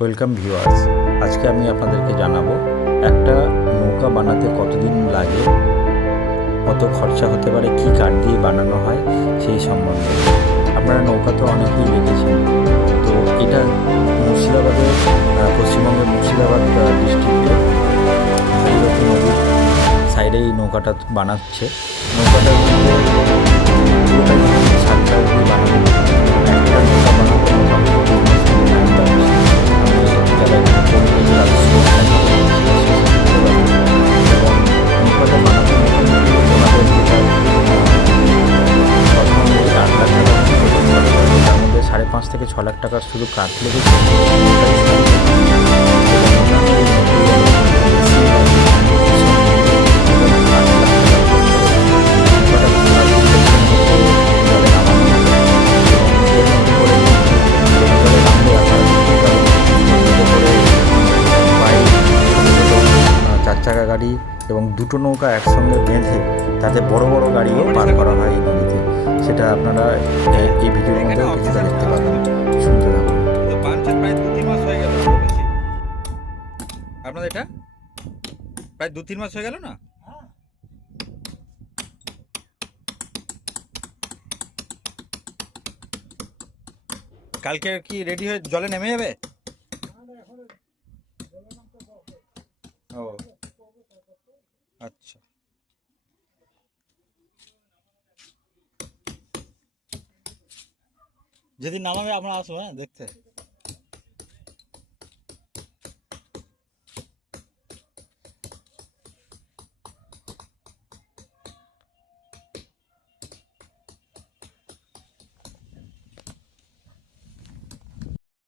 Welcome viewers. আজকে আমি আপনাদেরকে জানাবো একটা নৌকা বানাতে কতদিন লাগে, কত খরচা হতে পারে, কি কাঠ দিয়ে বানানো হয় সেই সম্বন্ধে। আপনারা নৌকা তো অনেকেই দেখেছেন। তো এটা মুর্শিদাবাদের, পশ্চিমবঙ্গের মুর্শিদাবাদ ডিস্ট্রিক্টে ভাগীরথী নদীর সাইডে এই নৌকাটা বানাচ্ছে। নৌকাটা পুরোটাই সাতটা অবধি বানানো। একটা নৌকা বানাতে মোটামুটি 2 মাস টাইম লাগছে। যারা এখানে পড়বে তাদের সঙ্গে এবং নৌকাটা বানাতে মোটামুটি ওনাদের যেটা প্রথমে 8 লাখ টাকা তার মধ্যে 5.5 থেকে 6 লাখ টাকার শুধু কাঠ লেগেছে। চাকা গাড়ি এবং দুটো নৌকা একসঙ্গে বেঁধে তাতে বড় বড় গাড়িও পার করা হয় এই নদীতে। সেটা আপনারা এই ভিডিওর মধ্যে কিছুটা দেখতে পাবেন। শুনতে থাকুন। প্রায় 2-3 মাস হয়ে গেল। আপনাদের এটা প্রায় 2-3 মাস হয়ে গেল না? কালকে কি রেডি হয়ে জলে নেমে যাবে? ও আচ্ছা, যেদিন নামাবে আমরা আসবো, হ্যাঁ, দেখতে।